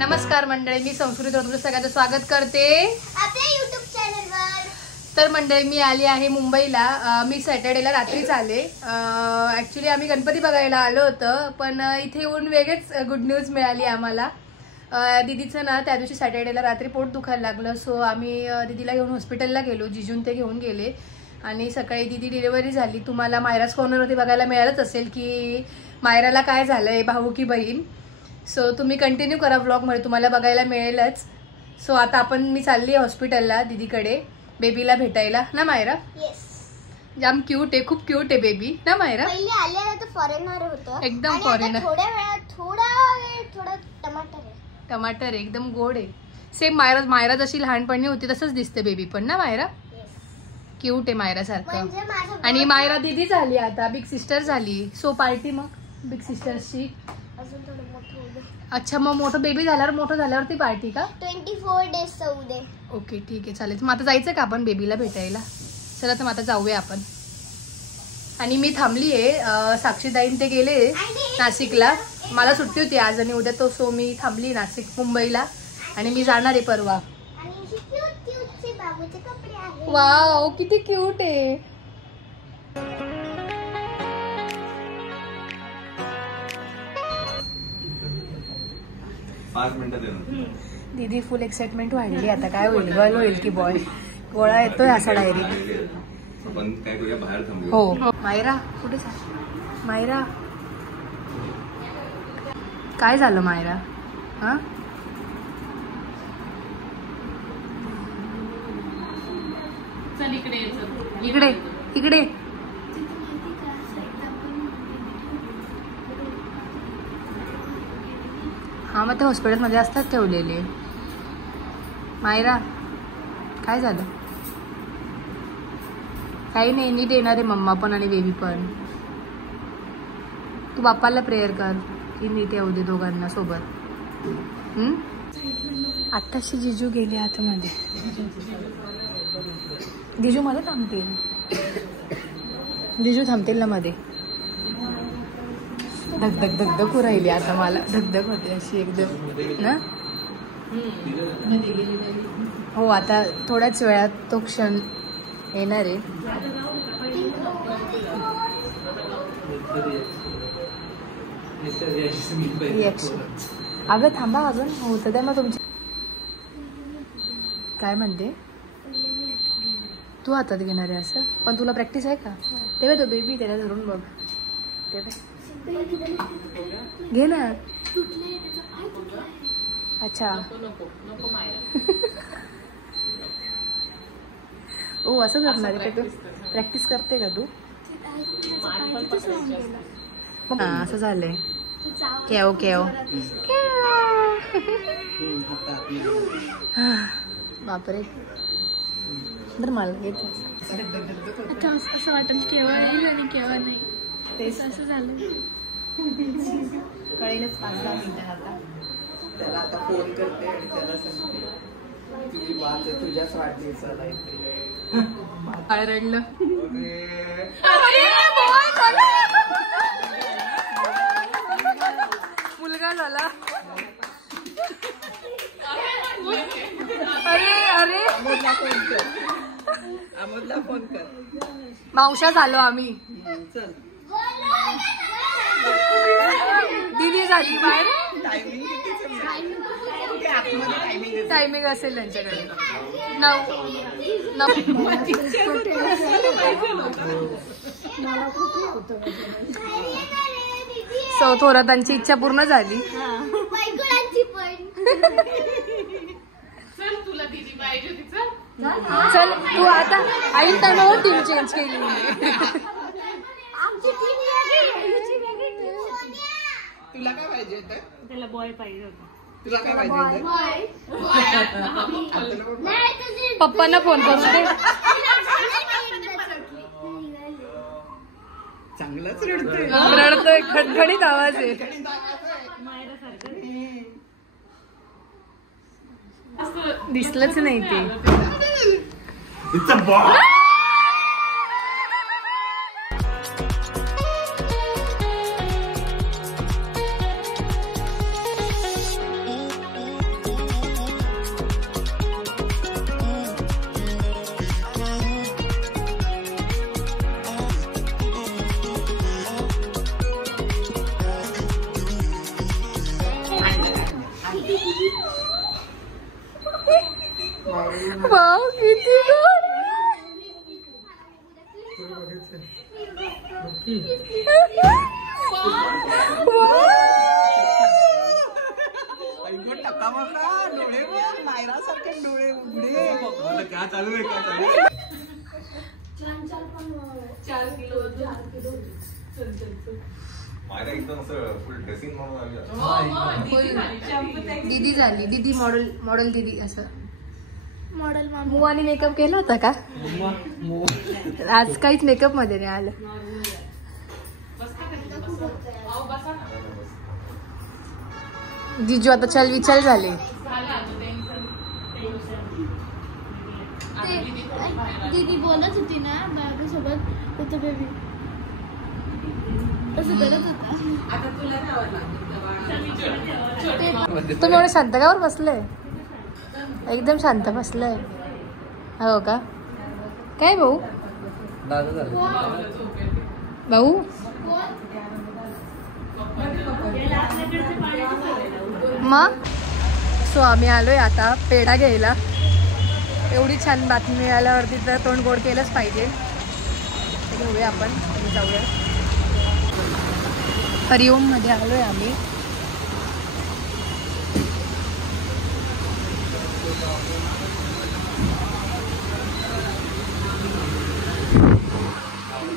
नमस्कार मंडळी, मी संस्कृती तुमचं सगळ्यांचं स्वागत करते आपल्या YouTube चॅनलवर। तर मंडळी, मी आली आहे मुंबईला। मी सॅटर्डेला रात्रीच आले। ॲक्च्युली आम्ही गणपती बघायला आलो होतो, पण इथे येऊन वेगळीच गुड न्यूज मिळाली आम्हाला। दीदीचं ना त्या दिवशी सॅटर्डेला रात्री पोट दुखायला लागलं, सो आम्ही दीदीला घेऊन हॉस्पिटलला गेलो। जिजून ते घेऊन गेले आणि सकाळी दीदी डिलिव्हरी झाली। तुम्हाला मायराज कॉर्नरमध्ये बघायला मिळालंच असेल की मायराला काय झालंय, भाऊ की बहीण। सो तुम्ही कंटिन्यू करा व्लॉगमध्ये, तुम्हाला बघायला मिळेलच। सो आता मी चालली हॉस्पिटलला दीदीकडे बेबीला भेटायला ना मायरा। येस, जाम क्यूट आहे, खूप क्यूट आहे बेबी ना मायरा। पहिले आलेला तर फॉरेनर होतं, एकदम फॉरेनर। थोड्या वेळात थोडा टमाटर आहे, टमाटर एकदम गोड आहे। सेम मायरा जशी लहानपणी होती तसंच दिसते बेबी पण ना मायरा। क्यूट आहे मायरा सारखं। आणि मायरा दीदी झाली आता, बिग सिस्टर झाली। सो पार्टी मग बिग सिस्टरची अजून थोडं मोठं होऊ दे। अच्छा, मग मोठं बेबी झाल्यावरती पार्टी का? 24 डेज होऊ दे। ओके ठीक आहे, चालेल। मग आता जायचं का आपण बेबीला भेटायला? चला तर मग आता जाऊया आपण। आणि मी थांबली आहे, साक्षीताईन ते गेले नाशिकला। मला सुट्टी होती आज आणि उद्या, तो सो मी थांबली मुंबईला आणि मी जाणार आहे परवा। आणि क्यूट बाबूचे कपडे आहेत। वाव, किती क्यूट आहे। दीदी फुल एक्साइटमेंट वाढली आता। काय होईल, गर्ल होईल की बॉय? गोळा येतोय असा डायरेक्ट। आपण काय करूया, बाहेर थांबूया। हो मायरा, कुठे जा मायरा? काय झालं मायरा? हा, चल इकडे इकडे इकडे। हा, मग ते हॉस्पिटलमध्ये असतात ठेवलेले। मायरा काय झालं? काही नाही, नीट येणार आहे मम्मा पण आणि बेबी पण। तू बाप्पाला प्रेयर कर की नीट येऊ दे दोघांना सोबत। आत्ताशी जिजू गेले आतमध्ये। जिजू मध्ये थांबतील, जिजू थांबतील ना मध्ये। धगधग धगधग राहिली आता, मला धगधग होते अशी एकदम ना। हो, आता थोड्याच वेळात तो क्षण येणार आहे। अगं थांबा, अजून होतं द्या मग तुमची। काय म्हणते? तू हातात घेणार आहे असं? पण तुला प्रॅक्टिस आहे का? तेव्हा तो बेबी त्याला धरून बघ, तेव्हा घे ना। अच्छा ओ, असं करणार आहे का तू? प्रॅक्टिस करते का तू? हा, असं झालंय। केव केव बापरे, तर मला येत असं वाटेल केव्हा येईल आणि केव्हा नाही, तेच असं झालं। कळेलच 5-10 मिनिटात आता। त्याला आता फोन करते आणि त्याला सांगते तुझी बात आहे, तुझ्याच वाढदिवसाला येते। काय रडलं? मुलगा झाला। अरे अरे, अमोदला फोन कर। मावशा झालो आम्ही। चल, दीदी झाली बाहेर। टायमिंग किती? टायमिंग असेल त्यांच्याकडे 9। सो थोरातांची इच्छा पूर्ण झाली। चल, तुला दीदी पाहिजे होती, चल। चल तू आता, आई त्यानं टीम चेंज केली। तुला काय पाहिजे होतं? त्याला बॉय पाहिजे होता। तुला काय पाहिजे होतं? पप्पांना फोन करू दे। चांगलाच रडतोय, रडतोय, खणखणीत आवाज आहे। दिसलंच नाही ते। वाव किती गोड. डोळे नायरासारखे डोळे उघडे. काय चालू आहे काय चालू आहे. 4 किलो. मायरा एकदम असं फुल ड्रेसिंग म्हणून आली. दीदी झाली. दीदी मॉडेल दीदी असं. मॉडेल मू आणि मेकअप केला होता का आज? काहीच मेकअप मध्ये नाही आलं. जीजू आता चल विचल झाले. दीदी बोलत होती ना माझ्यासोबत तर बेबी तसं करत होता. तुम्ही एवढे शांत कावर बसले? एकदम शांत बसलंय. हो का? काय भाऊ भाऊ मग सो आम्ही आलोय आता पेढा घ्यायला. एवढी छान बातमी मिळाल्यावरती तर तोंड गोड केलंच पाहिजे. घेऊया आपण आणि जाऊया. हरिओम मध्ये आलोय आम्ही.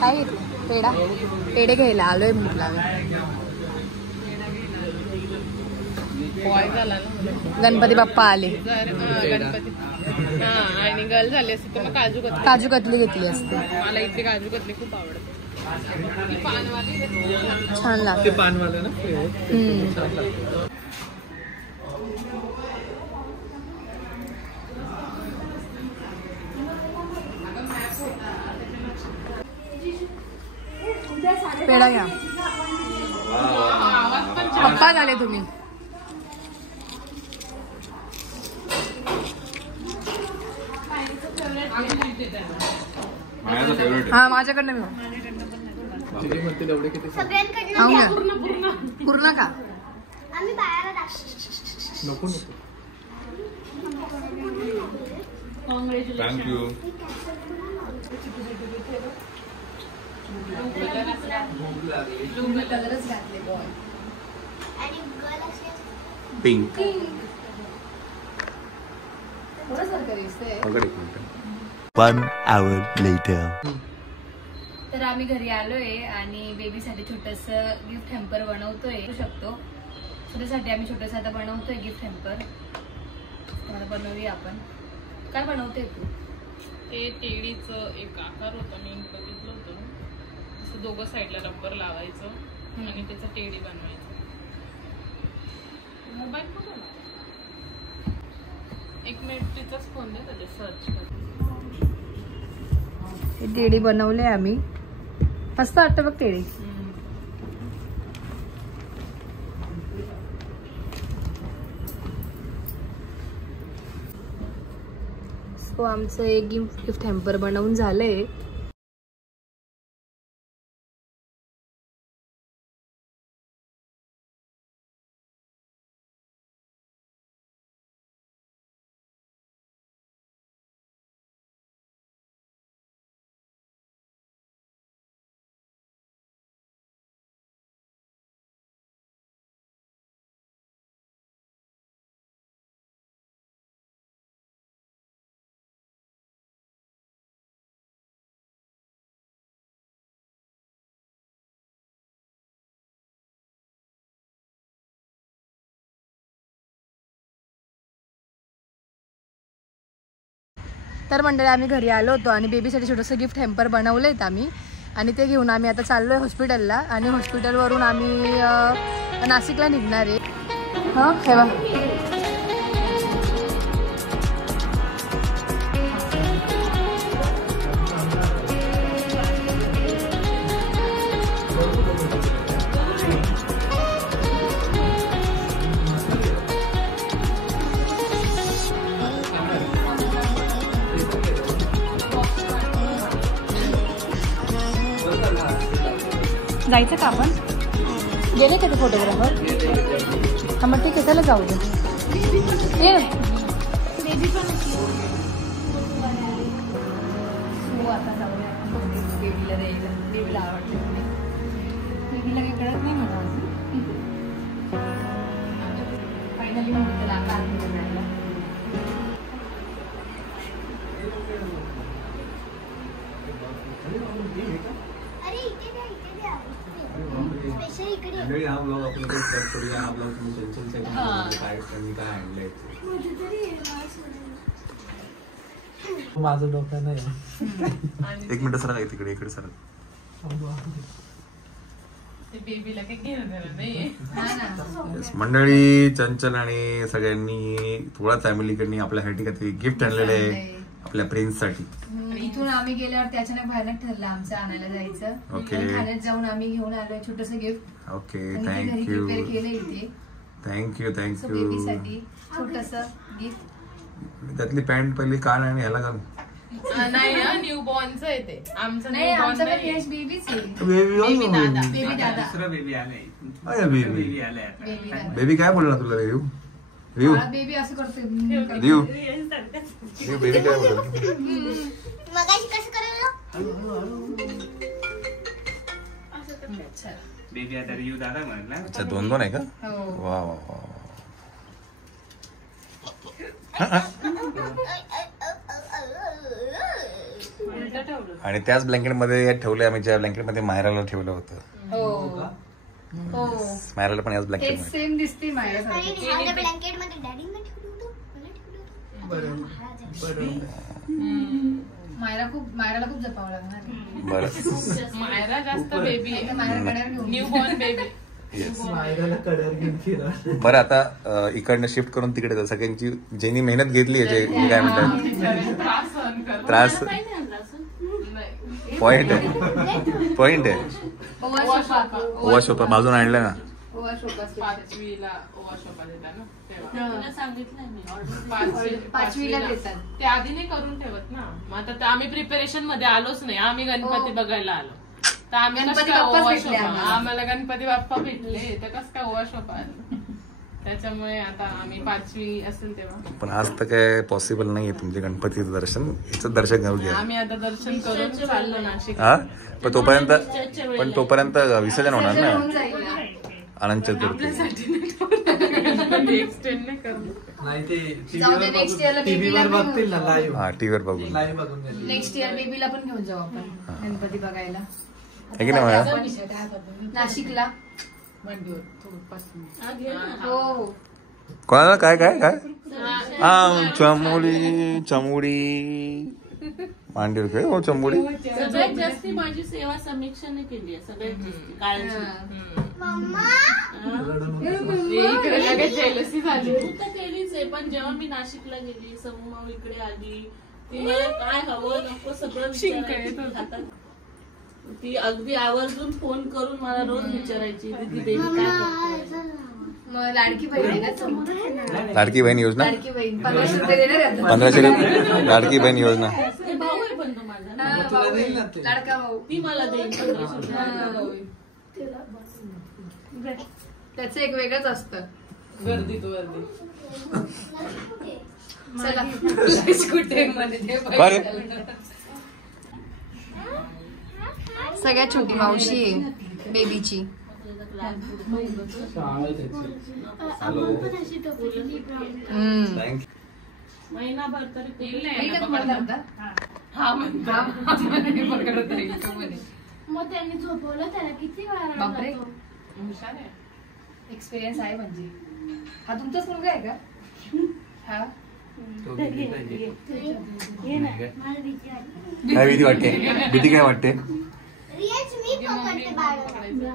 काय घेतलं? पेढे घ्यायला आलोय म्हटलं. गणपती बाप्पा आले. आणि गर्ल झाली असते तर मग काजू कतली घेतली असते. मला इथे काजू कतली खूप आवडते. छान लागते. पानवाले ना. पेढा घ्या. पप्पा झाले तुम्ही. हा माझ्याकडनं घेऊ. सगळ्यांकडे खाऊ ना पूर्ण का? आम्ही बाळाला दाखवतो. नको थँक्यू. कलरच घातले बॉय. आणि गर्ल अशी पिंक. थोडंसारखं दिसतंय. 1 hour later. तर आम्ही घरी आलोय आणि बेबीसाठी छोटस गिफ्ट हॅम्पर बनवतोय. शकतो त्यासाठी आम्ही छोटस आता बनवतोय गिफ्ट हॅम्पर. बनवूया आपण. काय बनवतोय तू? ते टेडीचं एक आकार होता मी बघितलं होतं. असं दोघं साईडला रबर लावायचं आणि त्याचं टेडी बनवायचं. मोबाईल बघा ना. 1 मिनिट तिचाच फोन दे त्याचे सर्च कर. टेडी बनवले आम्ही. मस्त वाटतं बघ टेडी. सो आमचं एक गिफ्ट हॅम्पर बनवून झालंय. तर मंडळी आम्ही घरी आलो होतो आणि बेबीसाठी छोटंसं गिफ्ट हॅम्पर बनवलं आहेत आम्ही. आणि ते घेऊन आम्ही आता चाललो आहे हॉस्पिटलला. आणि हॉस्पिटलवरून आम्ही नाशिकला निघणार आहे. हां हे बघ. जायचं का आपण? गेले का ते फोटोग्राफर? हा मग ठीक आहे चला जाऊ दे. ये बेबीला द्यायला. बेबीला आवडतं. बेबीला काही कळत नाही म्हणा अजून. फायनली म्हणून त्याला आता आत बनायला. अरे इथे द्या. स्पेशल इकडे. मंडळी हा ब्लॉग आपण स्टार्ट करूया. हा ब्लॉग तुम्ही चंचल साहेब काय त्यांनी काय आणलंय माझं डोकं नाही. एक मिनिट सर तिकडे इकडे सर बेबीला काही घेणं देणं नाहीये. मंडळी चंचल आणि सगळ्यांनी थोडा फॅमिलीकडनी आपल्यासाठी काहीतरी गिफ्ट आणलेलं आहे आपल्या प्रिन्स साठी. इथून आम्ही गेल्यावर त्याच्याने भयानक ठरलं आमचं आणायला जायचं. ओके. ठाण्यात जाऊन आम्ही घेऊन आलोय छोटस गिफ्ट. ओके घरी थँक्यू प्रिपेअर केलं इथे थँक्यू बेबीसाठी छोटस गिफ्ट. त्यातली पॅन्ट पहिली काढ आणि ह्याला घाल. नाही न्यू बॉर्नचं आहे ते. आमचं नाही न्यू बॉर्न आमच्याकडे नाही. यश बेबीच आहे. बेबी दादा. बेबी दादा. दुसरं बेबी आलंय. बेबी बेबी दादा. बेबी काय बोलला तुला रिव्ह्यू रिव्ह्यू बेबी असं करते. रिव्ह्यू बेबी काय बोलला मगाशी कसं करायला? बेबी आता रिव्ह्यू दादा म्हणला. अच्छा 2-2 आहे का? हो. वा वा वा. आणि त्याच ब्लँकेट मध्ये ठेवलंय आम्ही ज्या ब्लँकेट मध्ये मायराला ठेवलं होतं. हो हो मायराला पण याच ब्लँकेट तेच मध्ये. सेम दिसते माझ्या. आणि ह्या ब्लँकेट मध्ये डॅडीने ठेवलं होतं. मला ठेवलं होतं. मायराला खूप जपावं लागणार. बरं मायरा जास्त बेबी आहे. मायराकडे घेऊन न्यू बॉर्न बेबी. मायराला कड्यावर घेऊन फिरा. बरं आता इकडनं शिफ्ट करून तिकडे जाऊ. सगळ्यांची ज्यांनी मेहनत घेतली आहे काय म्हणतात त्रास सहन कर. त्रास नाही. पॉइंट आहे ओवा शोपा बाजून आणलं ना. पाचवीला ओवा शोपा देता ना तेव्हा. पाचवीला देतात. ते आधी नाही करून ठेवत ना. मग आता आम्ही प्रिपरेशन मध्ये आलोच नाही. आम्ही गणपती बघायला आलो तर आम्ही गणपती कसं काय बाप्पाच ओवा भेटले शोपा. आम्हाला. आम्हाला गणपती बाप्पा भेटले तर कसं काय ओवा शोपा आला. त्याच्यामुळे आता आम्ही 5वी असेल तेव्हा. पण आज तर काय पॉसिबल नाहीये तुमचे गणपतीचं दर्शन. याचं दर्शन घेऊ घ्या. आम्ही आता दर्शन करून चाललो नाशिक. हा पण तोपर्यंत विसर्जन होणार ना अनंत चतुर्थी. एक्सटेंड नाही करतो. नाही ते जाऊ दे, next year ला टीव्हीवर baby ला बघतील ना लाईव्ह. हा टीव्हीवर बघू लाईव्ह बघून घेतील. नेक्स्ट इयर बेबीला पण घेऊन जाऊ आपण गणपती बघायला. आहे की नाही माया? आपण नाशिकला. हो हो कोणाला काय काय काय चमुडी मांडीवर काय हो चमुडी. सगळ्यात जास्त माझी सेवा समीक्षाने केली आहे. सगळ्यात जास्त काळजी. मम्मा इकडे लगेच जेलसी झाली. तू तर केलीच आहे पण जेव्हा मी नाशिकला गेली समूह इकडे आली ती मला काय हवं नको सगळं विचारायची. ती अगदी आवर्जून फोन करून मला रोज विचारायची दीदी बेबी काय करते. मग लाडकी बहीण आहे ना तू? लाडकी बहीण योजना लाडकी बहीण 1500 रुपये देणार आता. 1500 रुपये लाडकी बहीण योजना. ते भाऊ आहे पण तो माझा. हा, तुला भाऊ देईल आहे. ना ते. लाडका भाऊ. ती मला देईल 1500 रुपये. हा, भाऊ आहे. त्याचं एक वेगळंच असतं. गर्दीत वर्दी. चला कुठे मध्ये ते बरं. सगळ्यात छोटी मावशी आहे बेबीची. महिनाभर तरी येईल नाही नाही याला का तुम्हाला पकडता? करता? हा म्हणता. पकडता येईल का म्हणे. मग त्यांनी झोपवलं त्याला किती वेळा बापरे. रडला तो. हुशार आहे. एक्सपिरियन्स आहे म्हणजे. हा तुमचाच मुलगा आहे का? हा तो गेली पाहिजे. ये ना, मला भीती वाटते. काय भीती वाटते? भीती काय वाटते? रियाज मी पकडते बाळाला.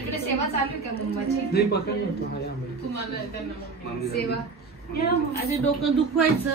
इकडे सेवा चालू आहे का मुंबईची? नाही पकड नव्हतो हाय आम्ही. तुम्हाला त्यांना मग सेवा आधी डोकं दुखवायचं.